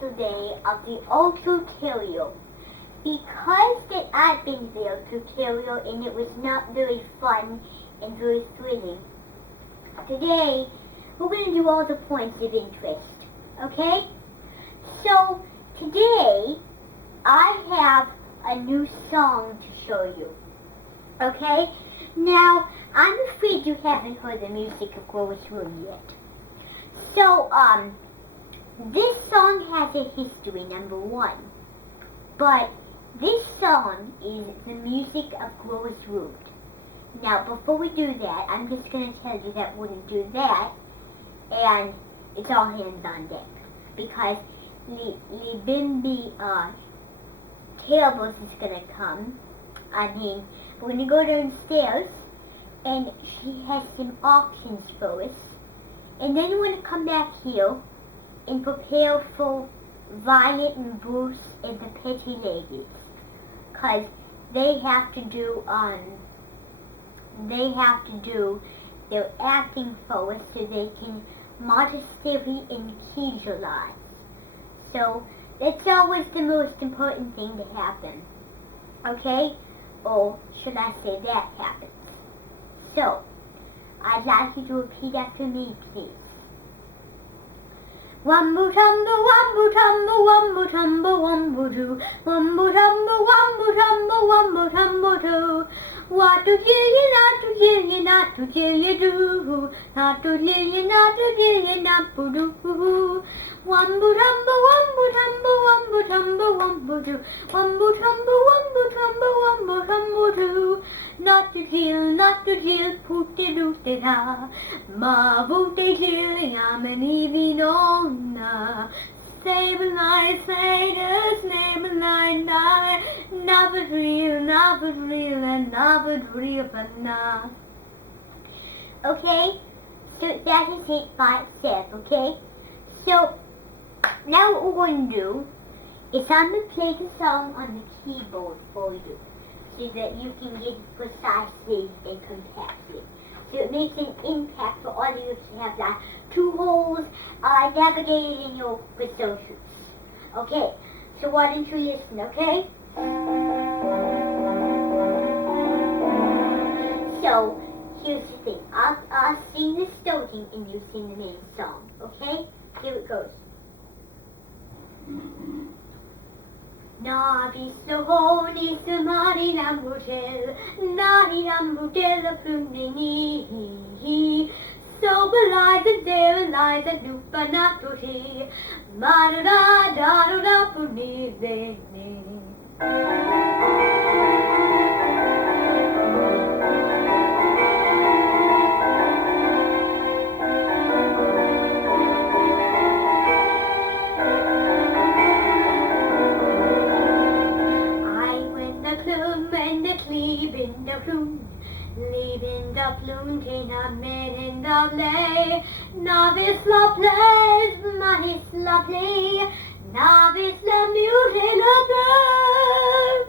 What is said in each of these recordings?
today of the Ontario. Because that I've been there to Ontario and it was not very fun and very thrilling, today we're going to do all the points of interest, okay? So today I have a new song to show you, okay? Now, I'm afraid you haven't heard the music of Glorious Room yet. So, this song has a history, number one. But this song is the music of Glorious Room. Now, before we do that, I'm just going to tell you that we're going to do that, and it's all hands on deck. Because Libimbi Terribles is going to come. We're going to go downstairs, and she has some auctions for us. And then we're going to come back here and prepare for Violet and Bruce and the Petty Ladies. Because they have to do their acting for us so they can Montessori and Kegelize. So that's always the most important thing to happen. Okay? Or should I say that happens. So, I'd like you to repeat after me, please. Wambu tumbu, wambu tumbu, wambu tumbu, wambu doo. Wambu tumbu, wambu tumbu, wambu tumbu doo. What do you not to you not to you do? Not to you not to you not to do. Wambu tumbu, wambu tumbu, wambu tumbu, wambu doo. Wambu tumbu, wambu tumbu, wambu tumbu doo. Not to jail, put the loose da. Ma vote jail, I'm an even on. Save a lie, say the name a lie, never real, and never real, but now. Okay, so that is it by itself, okay? So, now what we're going to do is I'm going to play the song on the keyboard for you, so that you can get it precisely and compactly. So it makes an impact for all of you to have like 2 holes navigated in your with socials. Okay, so why don't you listen, okay? So, here's the thing. I'll sing the starting and you sing the main song, okay? Here it goes. Navi Slohoni Samari Lambutel, Nari Lambutel Punini. So lies it there lies a lupa natuti, Marada Darada Puni. Leaving the plume in a man in the lay. Novice la plays, manis la play. Novice la music la play.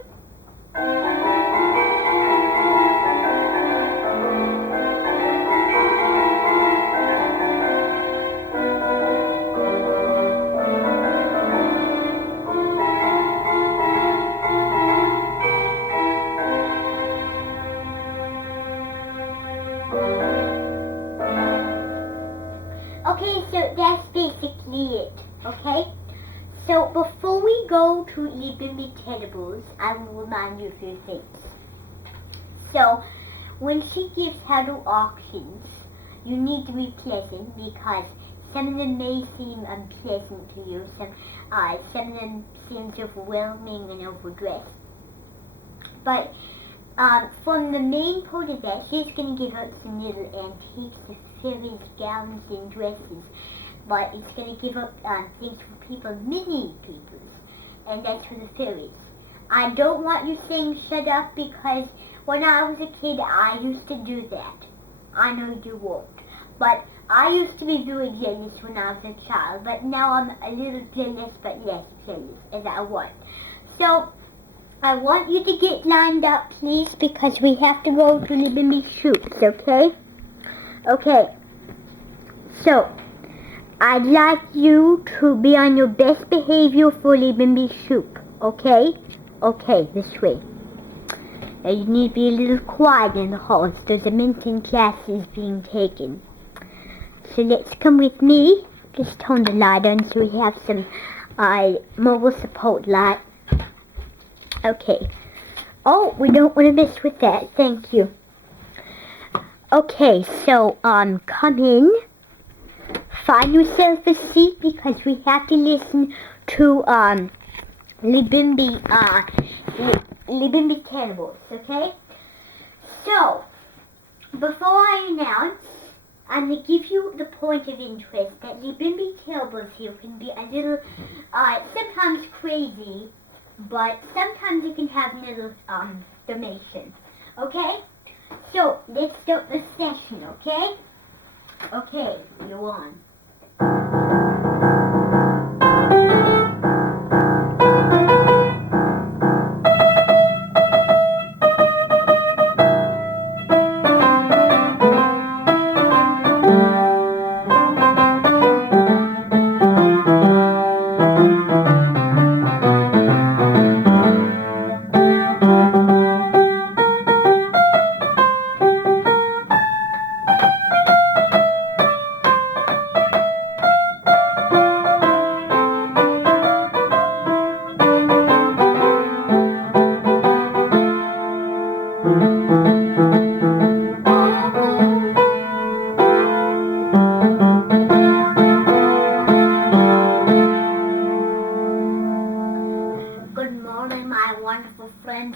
Okay, so that's basically it, okay? So before we go to Libimbi Terribles, I will remind you of a few things. So, when she gives her to auctions, you need to be pleasant because some of them may seem unpleasant to you, some of them seem overwhelming and overdressed. But from the main part of that, she's going to give out some little antiques of fairies, gowns, and dresses. But it's going to give up things for people, mini people. And that's for the fairies. I don't want you saying shut up because when I was a kid, I used to do that. I know you won't. But I used to be very jealous when I was a child. But now I'm a little jealous, but less jealous as I was. So, I want you to get lined up, please, because we have to go to Libimbi Shoots, okay? Okay. So, I'd like you to be on your best behavior for Libby soup, okay? Okay, this way. Now you need to be a little quiet in the halls. There's a minting class is being taken. So let's come with me. Just turn the light on so we have some mobile support light. Okay. Oh, we don't want to mess with that. Thank you. Okay, so come in. Find yourself a seat because we have to listen to Libimbi cannibals, okay? So, before I announce, I'm going to give you the point of interest that Libimbi cannibals here can be a little, sometimes crazy, but sometimes you can have little donation, okay? So, let's start the session, okay? Okay, you're on.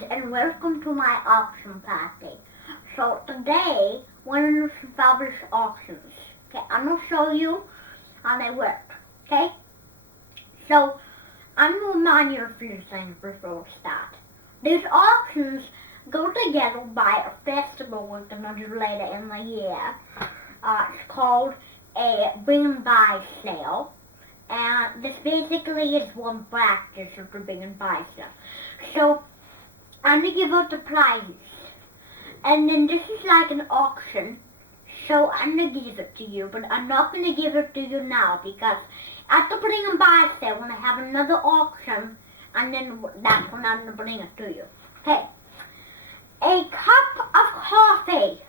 And welcome to my auction party. So today, one of the fabulous auctions. Okay, I'm going to show you how they work. Okay? So, I'm going to remind you of a few things before we start. These auctions go together by a festival we're going to do later in the year. It's called a Bring and Buy sale. And this basically is one practice of the Bring and Buy stuff. So, I'm going to give out the prizes. And then this is like an auction. So I'm going to give it to you. But I'm not going to give it to you now. Because at the Bring and Buy sale, when I have another auction. And then that's when I'm going to bring it to you. Okay. A cup of coffee.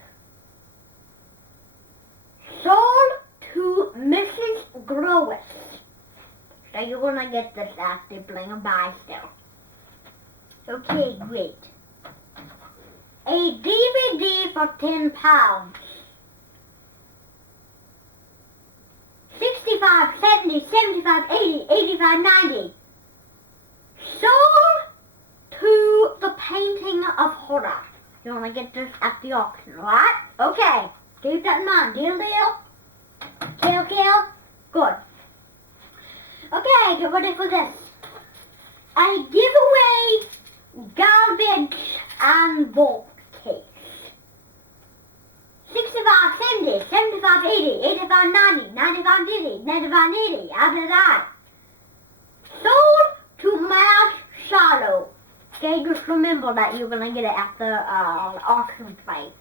Sold to Mrs. Growis. So you're going to get this at the Bring and Buy sale. Okay, great. A DVD for £10. 65, 70, 75, 80, 85, 90. Sold to the Painting of Horror. You want to get this at the auction, right? Okay, keep that in mind. Deal? Kill? Good. Okay, get ready for this. I give away garbage and vault case. 65, 70, 75, 80, 85, 90, 95, 80, 95, 80, after that. Sold to Matt Shallow. Okay, just remember that you're going to get it at the auction place.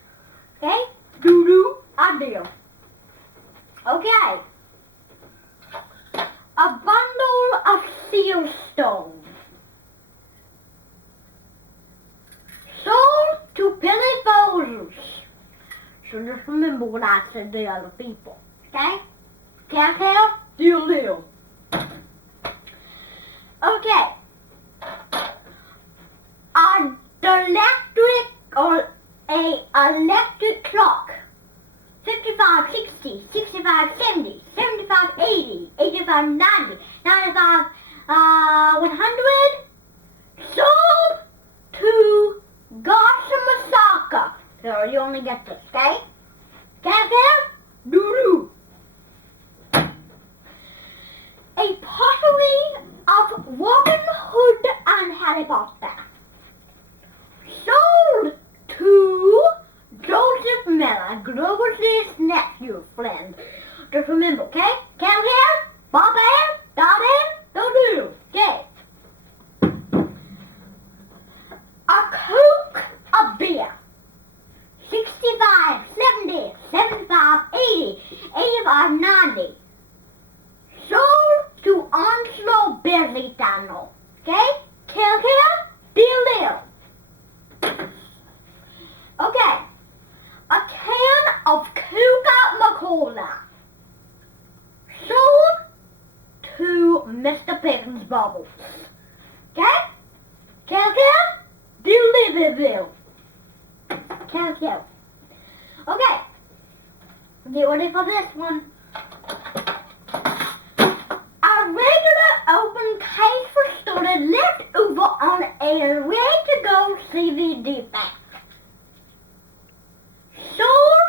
Okay? Doo-doo, a deal. Okay. A bundle of seal stones. Sold to Billy Bowles. So just remember what I said to the other people. Okay? Can't tell? Deal. Okay. An electric clock. 55, 60, 65, 70, 75, 80, 85, 90, 95, 100. Sold to Masaka. So you only get this, okay? Can't tell? Doo-doo. A pottery of Robin Hood and Harry Potter. Sold to Joseph Miller, Glover's nephew friend. Just remember, okay? Can't tell? Bob in, Dot in, doo-doo. Okay. A Coke of beer. 65, americano. Okay? Kill, deal. Okay. A can of Coca-Cola. Sold to Mr. Pickens Bubbles. Okay? Kill, deal. Kill. Okay. Get ready for this one. A regular open case was stored left over on a ready-to-go CVD pack. Sold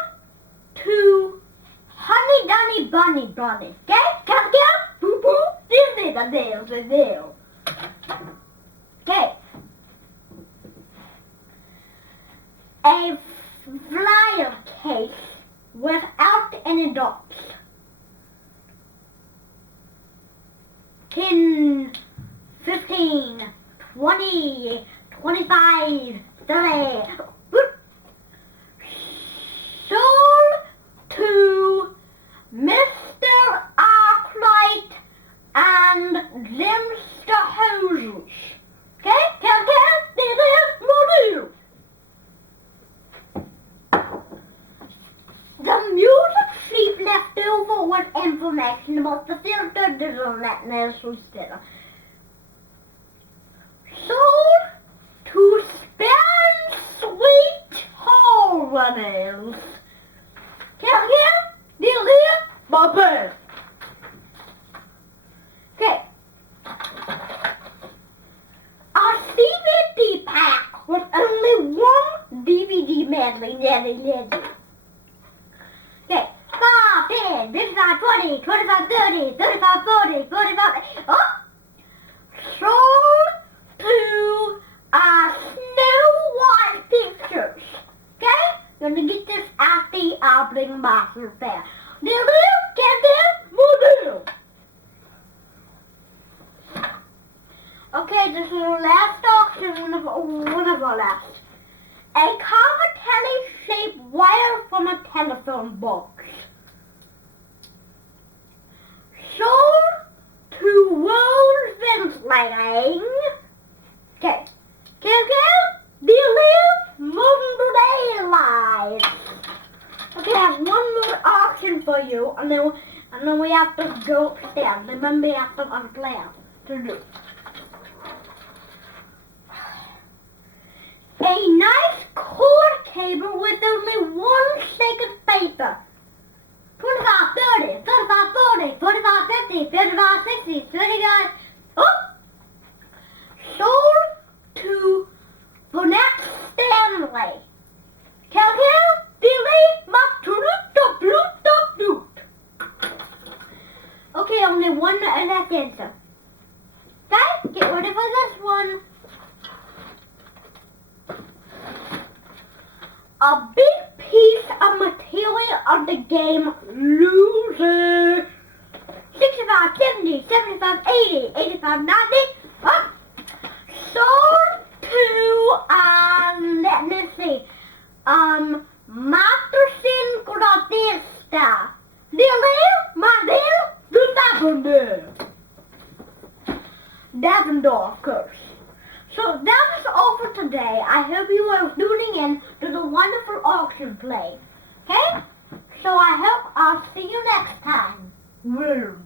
to Honey Dunny Bunny. Okay? Count, boo boo, deal. Okay. A flyer case without any dots. 10, 15, 20, 25, 30. Sold to Mr. Arkwright and Limster Hoses. Okay? Deal. The music sheet left over with information about the filter design still. Sold to Span Sweet Hornets. Deal, Bobber. Okay. A CVD pack with only one DVD medley. Okay. 5, 10, 55, 20, 25, 30, 35, 40, 45. Oh! Sold to Snow White Pictures. Okay? You're gonna get this at the Obbling Master Fair. Deal, okay, this is the last auction, one of our last. A Cavatelli-shaped wire from a telephone box. Sold to World Ventilating. Okay. Modern Live. Okay, I have one more auction for you, and then we have to go upstairs. Remember, we have to upstairs to do. A nice cord cable with only one stick of paper. 25, 30, 35, 40, 45, 50, 55, 60, 39. Oh! Sold to Bonnet Stanley. Okay, only one left answer. Okay, get ready for this one. A big piece of material of the game Loser. 65, 70, 75, 80, 85, 90. Oh. Sold to, let me see, Masterson Gratista. Davendorf, of course. So that is all for today. I hope you are tuning in to the wonderful auction play. Okay? So I hope I'll see you next time. World.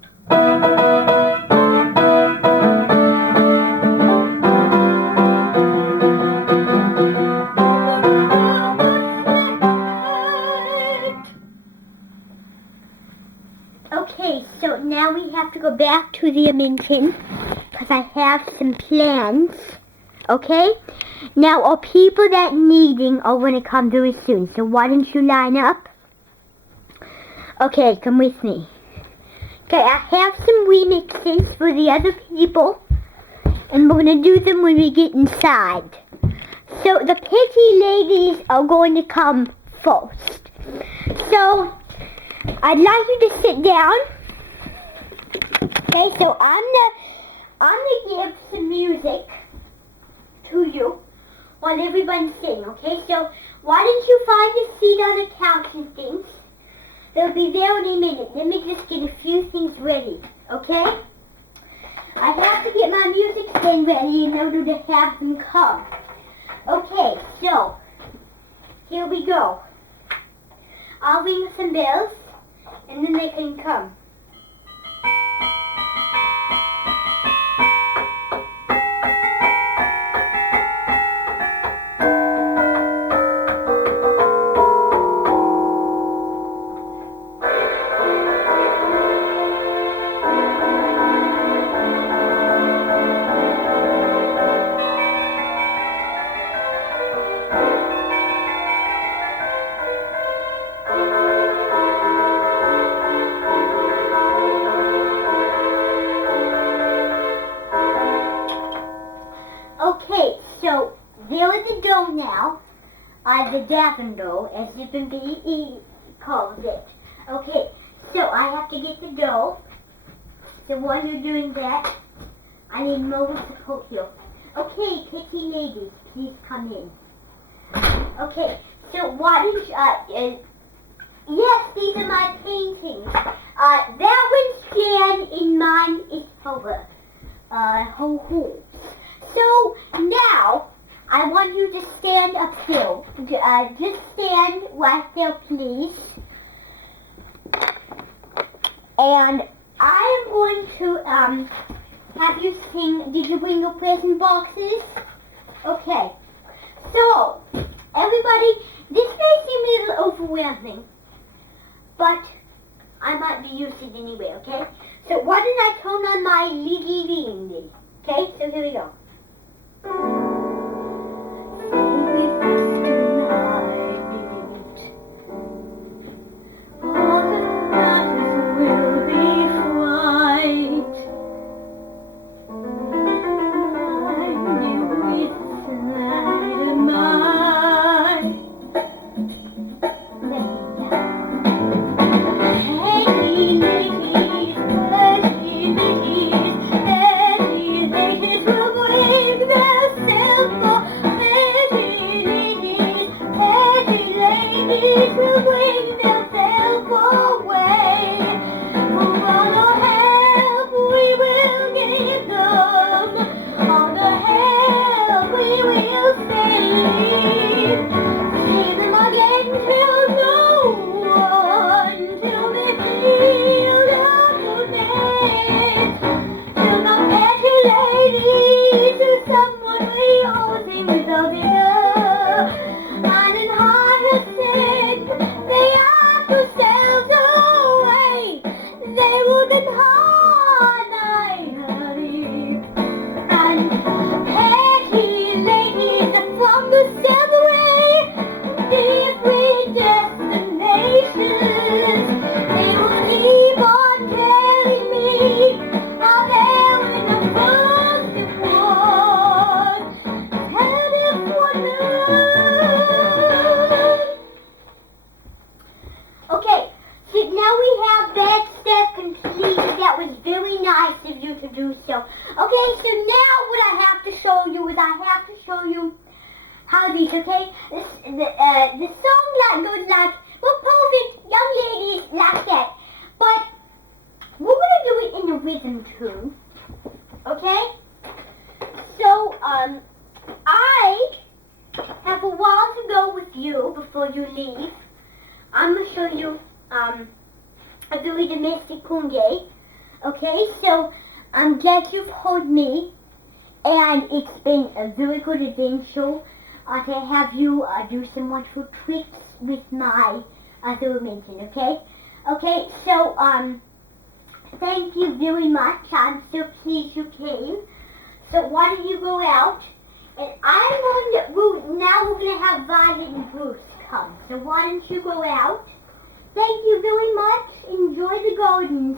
Okay, so now we have to go back to the Minton because I have some plans. Okay? Now, all people that needing are going to come very soon. So why don't you line up? Okay, come with me. Okay, I have some remixes for the other people. And we're going to do them when we get inside. So the pretty ladies are going to come first. So I'd like you to sit down. Okay, so I'm gonna give some music to you while everyone's sitting, okay? So why don't you find a seat on the couch and things? They'll be there in a minute. Let me just get a few things ready, okay? I have to get my music stand ready in order to have them come. Okay, so here we go. I'll ring some bells, and then they can come. Okay, so there is the dough now, the daffodil, as you can be calls it. Okay, so I have to get the dough. So while you're doing that, I need more support here. Okay, pretty ladies, please come in. Okay, so what is, yes, these are my paintings. That one's Jan and mine is Hover. Ho-ho. So now, I want you to stand up here. Just stand right there, please. And I am going to have you sing. Did you bring your present boxes? Okay. So, everybody, this may seem a little overwhelming, but I might be used it anyway, okay? So why don't I turn on my ling? Okay, so here we go. Okay, the song that goes like, well, perfect, young ladies, like that. But we're gonna do it in a rhythm too. Okay? So, I have a while to go with you before you leave. I'm gonna show you a very domestic conga. Okay, so I'm glad you've heard me, and it's been a very good adventure. To have you do some wonderful tricks with my other mention, okay? Okay, so, thank you very much. I'm so pleased you came. So why don't you go out? And now we're going to have Violet and Bruce come. So why don't you go out? Thank you very much. Enjoy the gardens.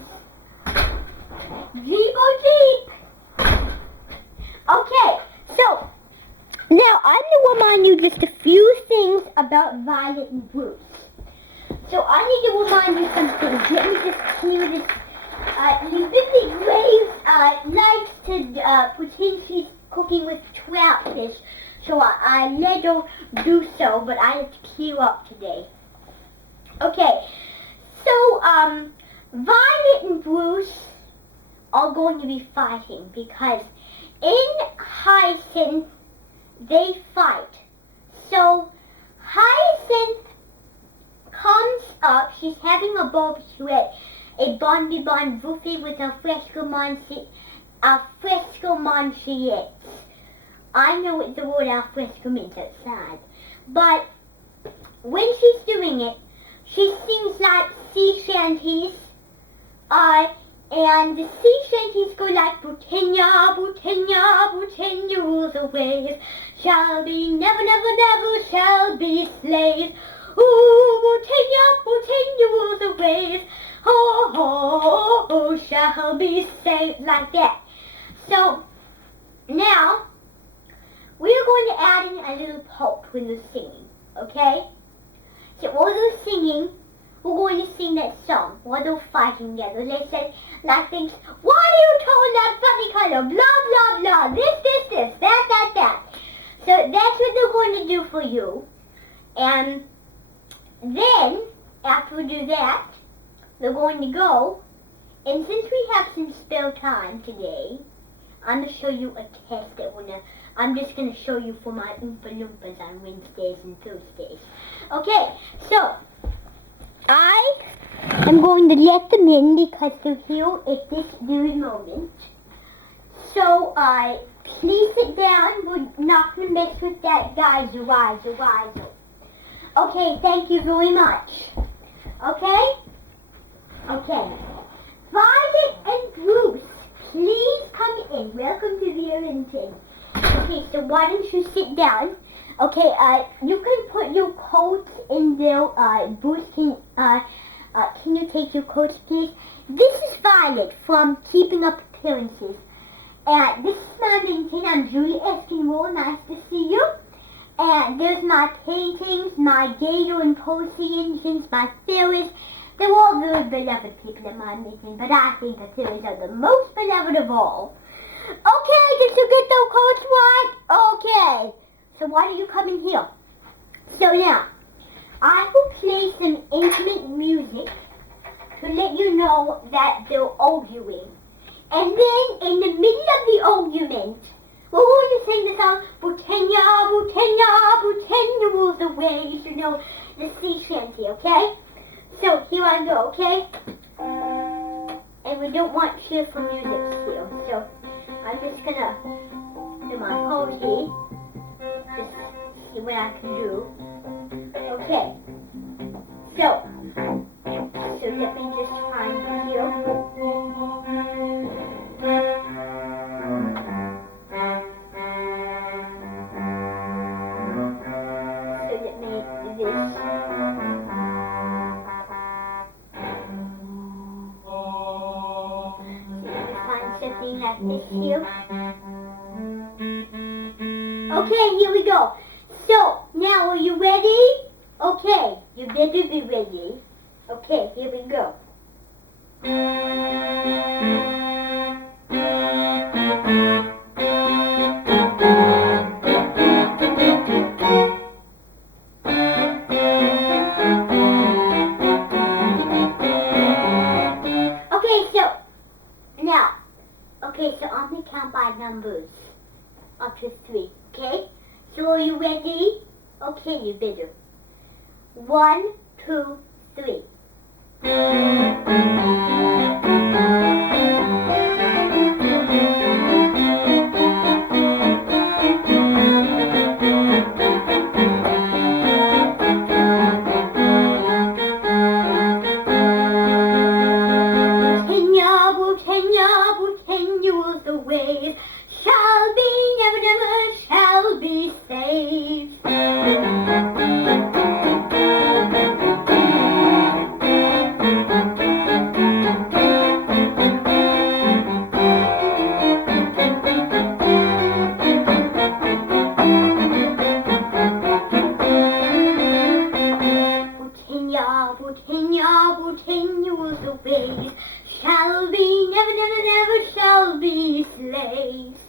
Jeep or Jeep. Okay, so now I'm going to remind you just a few things about Violet and Bruce. So I need to remind you some things. Let me just clear this. Elizabeth Graves likes to pretend she's cooking with trout fish, so I let her do so, but I have to clear up today. Okay, so Violet and Bruce are going to be fighting because in Hyacinth they fight. So Hyacinth comes up, she's having a barbecue at a Bon Vivant buffet with a fresco manchiettes. I know what the word alfresco means outside. But when she's doing it, she sings like sea shanties. And the sea shanties go like Britannia, Britannia, Britannia rules the waves. Shall be, never, never, never shall be slaves. Ooh, Britannia, Britannia rules the waves. Ho, ho, ho, shall be saved, like that. So, now, we're going to add in a little pulp when we're singing, okay? So while they're singing, we're going to sing that song while they're fighting together. They say, like things, why are you talking that funny color? Blah, blah, blah. This, that. So that's what they're going to do for you. And then, after we do that, they're going to go. And since we have some spare time today, I'm going to show you a test that I'm just going to show you for my Oompa Loompas on Wednesdays and Thursdays. Okay, so I am going to let them in because they're here at this very moment. So please sit down. We're not going to mess with that geyser. Okay, thank you very much. Okay? Okay. Violet and Bruce, please come in. Welcome to the Arlington. Okay, so why don't you sit down? Okay, you can put your coats in there. Bruce, can you take your coats, please? This is Violet from Keeping Up Appearances. And this is my Arlington. I'm Julie Eskinwall. Nice to see you. And there's my paintings, my Gator and Posey engines, my fairies. They're all very beloved people in my making, but I think the fairies are the most beloved of all. Okay, did you get those coats right? Okay. So why do you come in here? So now, I will play some intimate music to let you know that they're arguing. And then, in the middle of the argument, we're going to sing the song, Britannia, Britannia, Britannia rules the waves, you know, the sea shanty, okay? So, here I go, okay? And we don't want cheerful music here, so I'm just gonna do my pony, just see what I can do. Okay, so let me just find here. Something like this here. Okay, here we go. So, now are you ready? Okay, you better be ready. Okay, here we go. Okay, so I'm going to count by numbers up to 3, okay? So are you ready? Okay, you better. 1, 2, 3. The waves shall be, never, never shall be saved. Britannia, Britannia, Britannia was the waves shall be, never, never, never shall be slaves.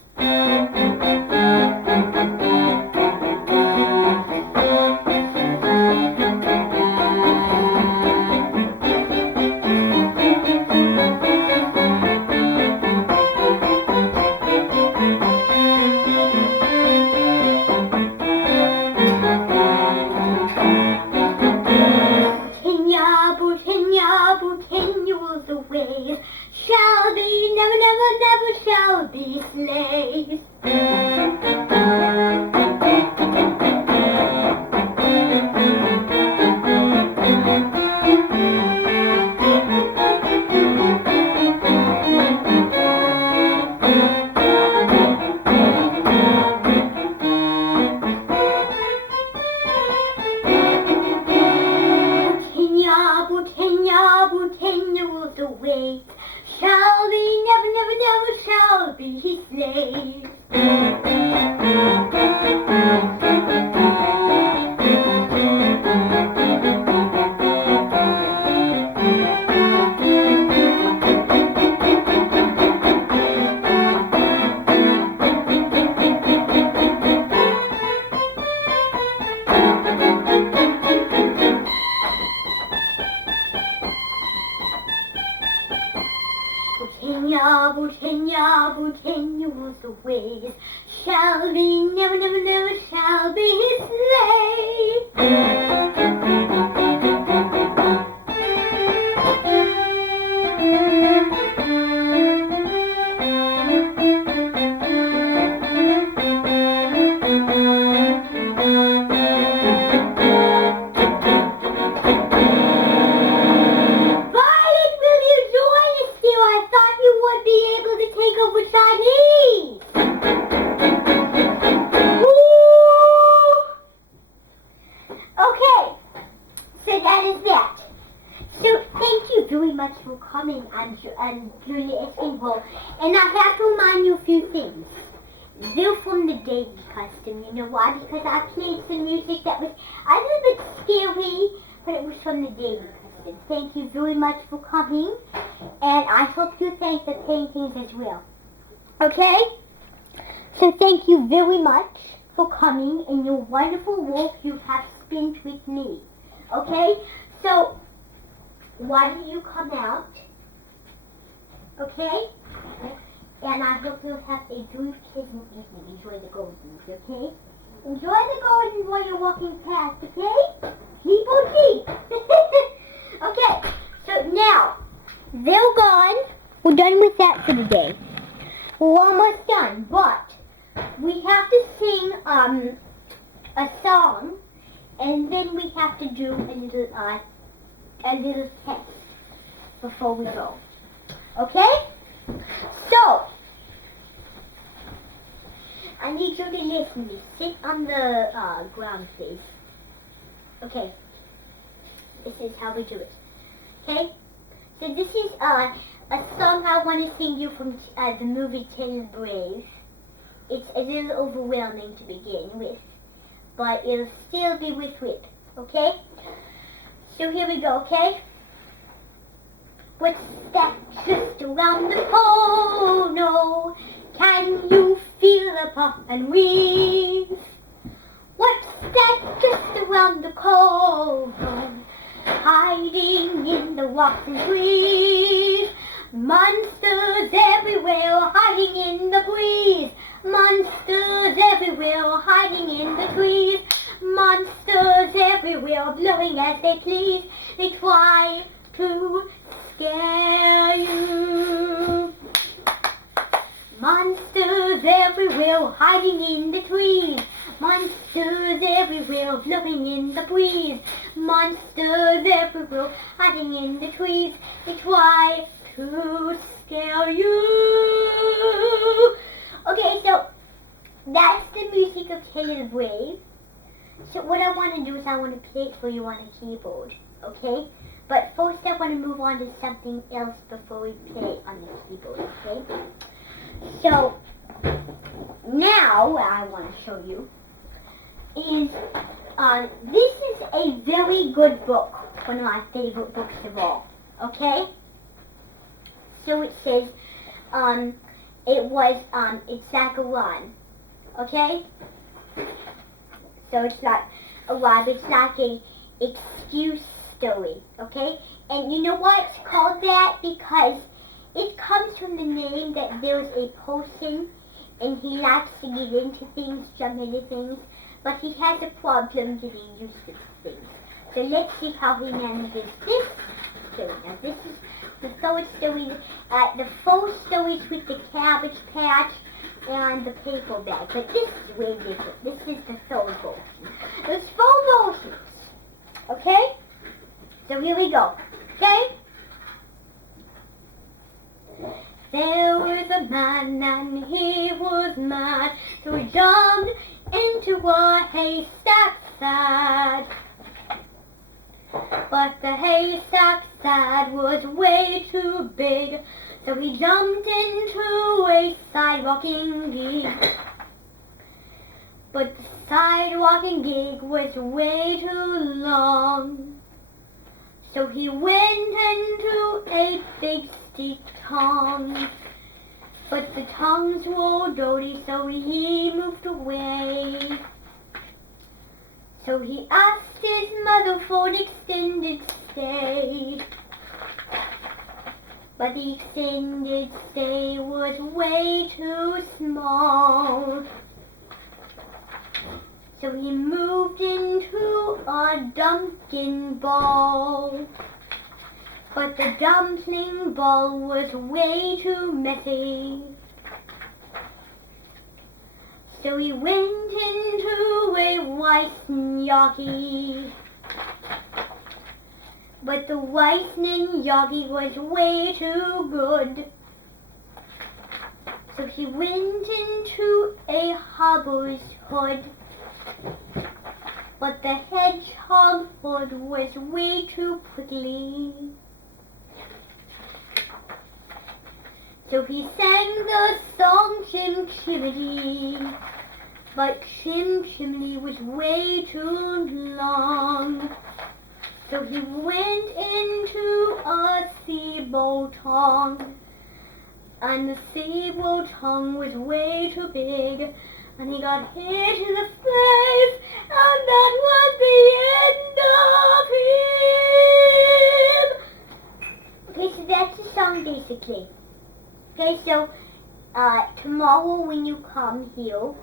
Britannia, Britannia rules the waves. Shall we never, never, never shall be his slaves. Britannia, Britannia, Britannia rules the waves. Shall we never, never, never shall be his slave. Much for coming and doing the escape hole. And I have to remind you a few things. They're from the daily custom. You know why? Because I played some music that was a little bit scary, but it was from the daily custom. Thank you very much for coming, and I hope you thank the paintings as well. Okay? So thank you very much for coming and your wonderful walk you have spent with me. Okay? So why don't you come out, okay? And I hope you'll have a very pleasant evening. Enjoy the gardens, okay? Enjoy the garden while you're walking past, okay? Keep on keep. Okay, so now, they're gone. We're done with that for the day. We're almost done, but we have to sing a song, and then we have to do a little test before we go. Okay? So, I need you to listen to me. Sit on the ground, please. Okay. This is how we do it. Okay? So this is a song I want to sing you from the movie Ten Brave. It's a little overwhelming to begin with, but it'll still be with wit. Okay? So here we go, okay? What's that just around the corner? Can you feel the puff and wheeze? What's that just around the corner? Hiding in the rocks and trees. Monsters everywhere hiding in the breeze. Monsters everywhere hiding in the trees. Monsters everywhere blowing as they please. They try to scare you. Monsters everywhere hiding in the trees. Monsters everywhere blowing in the breeze. Monsters everywhere hiding in the trees. They try to scare you. Okay, so that's the music of Taylor the Brave. So what I want to do is I want to play it for you on a keyboard, okay? But first I want to move on to something else before we play on the keyboard, okay? So now what I want to show you is this is a very good book, one of my favorite books of all, okay? So it says, it's like a rhyme, okay? So it's like a rhyme, it's like a excuse story, okay? And you know why it's called that? Because it comes from the name that there's a person and he likes to get into things, jump into things, but he has a problem getting used to things. So let's see how he manages this story. Now this is the third story. The first story is with the Cabbage Patch, and the paper bag. But this is way different. This is the phone motions. There's phone motions. Okay? So here we go. Okay? There was a man and he was mad, so he jumped into a haystack sad. But the haystack sad was way too big, so he jumped into a sidewalking gig. But the sidewalking gig was way too long, so he went into a big stick tongue. But the tongues were dirty, so he moved away. So he asked his mother for an extended stay. But the extended stay was way too small. So he moved into a dumpling ball. But the dumpling ball was way too messy. So he went into a whitening gnocchi. But the whitening gnocchi was way too good. So he went into a hobble's hood. But the hedgehog hood was way too prickly. So he sang the song Chim Chimney, but Chim Chimney was way too long. So he went into a sea-bow tongue, and the sea-bow tongue was way too big, and he got hit in the face, and that was the end of him. Okay, so that's the song basically. Okay, so tomorrow when you come here,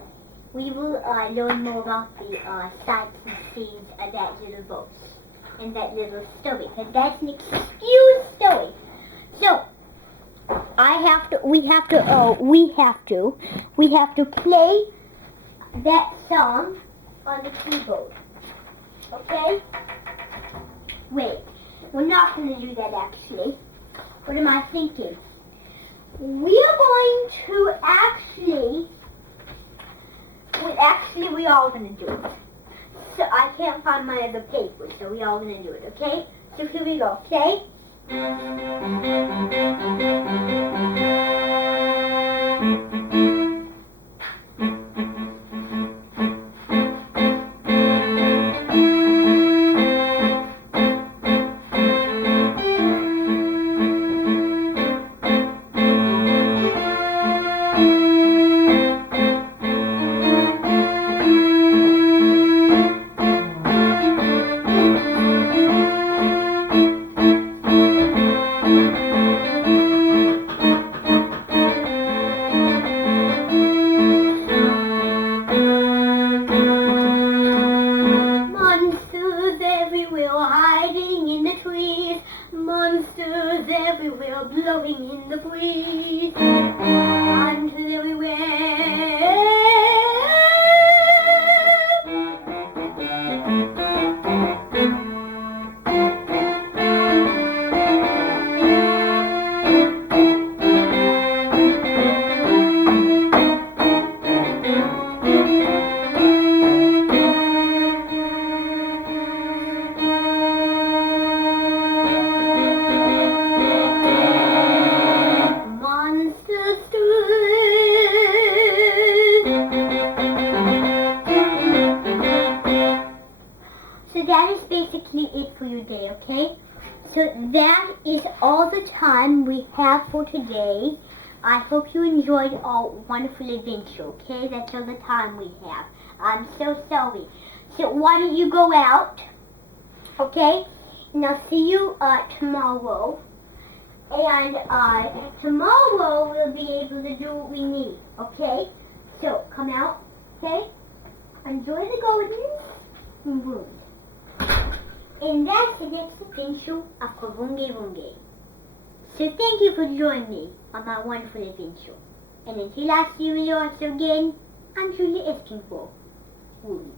we will learn more about the sights and scenes of that little boat and that little story, because that's an excuse story. So we have to play that song on the keyboard. Okay? Wait, we're not going to do that actually. What am I thinking? We are going to we are going to do it. So I can't find my other paper, so we are going to do it, okay? So here we go, okay? Monsters everywhere, blowing in the breeze. Monsters everywhere. So that is basically it for your day, okay? So that is all the time we have for today. I hope you enjoyed our wonderful adventure, okay? That's all the time we have. I'm so sorry. So why don't you go out, okay? And I'll see you tomorrow. And tomorrow we'll be able to do what we need, okay? So come out, okay? Enjoy the gardens and rooms. And that's the next adventure of Kavunge Vunge. So thank you for joining me on my wonderful adventure. And until I see you also again, I'm truly asking for wood.